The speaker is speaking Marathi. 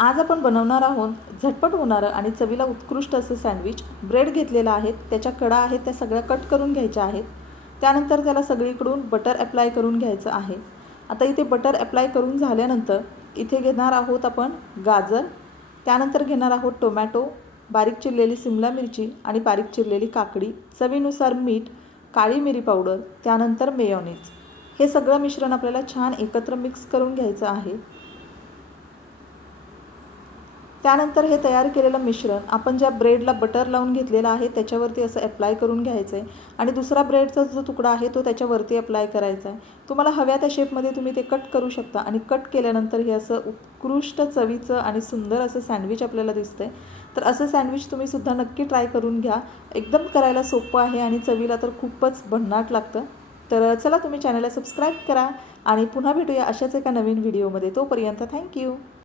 आज आपण बनवणार आहोत झटपट होणारं आणि चवीला उत्कृष्ट असं सँडविच. ब्रेड घेतलेला आहे, त्याच्या कडा आहेत त्या सगळ्या कट करून घ्यायच्या आहेत. त्यानंतर त्याला सगळीकडून बटर ॲप्लाय करून घ्यायचं आहे. आता इथे बटर ॲप्लाय करून झाल्यानंतर इथे घेणार आहोत आपण गाजर, त्यानंतर घेणार आहोत टोमॅटो, बारीक चिरलेली सिमला मिरची आणि बारीक चिरलेली काकडी, चवीनुसार मीठ, काळी मिरी पावडर, त्यानंतर मेयोनीज. हे सगळं मिश्रण आपल्याला छान एकत्र मिक्स करून घ्यायचं आहे. त्यानंतर हे तयार केलेलं मिश्रण आपण ज्या ब्रेडला बटर लावून घेतलेलं आहे त्याच्यावरती असं ॲप्लाय करून घ्यायचं आहे आणि दुसरा ब्रेडचा जो तुकडा आहे तो त्याच्यावरती ॲप्लाय करायचा आहे. तुम्हाला हव्या त्या शेपमध्ये तुम्ही ते कट करू शकता आणि कट केल्यानंतर हे असं उत्कृष्ट चवीचं आणि सुंदर असं सँडविच आपल्याला दिसतं आहे. तर असं सँडविच तुम्हीसुद्धा नक्की ट्राय करून घ्या. एकदम करायला सोपं आहे आणि चवीला तर खूपच भन्नाट लागतं. तर चला तुम्ही चॅनलला सबस्क्राईब करा आणि पुन्हा भेटूया अशाच एका नवीन व्हिडिओमध्ये. तोपर्यंत थँक्यू.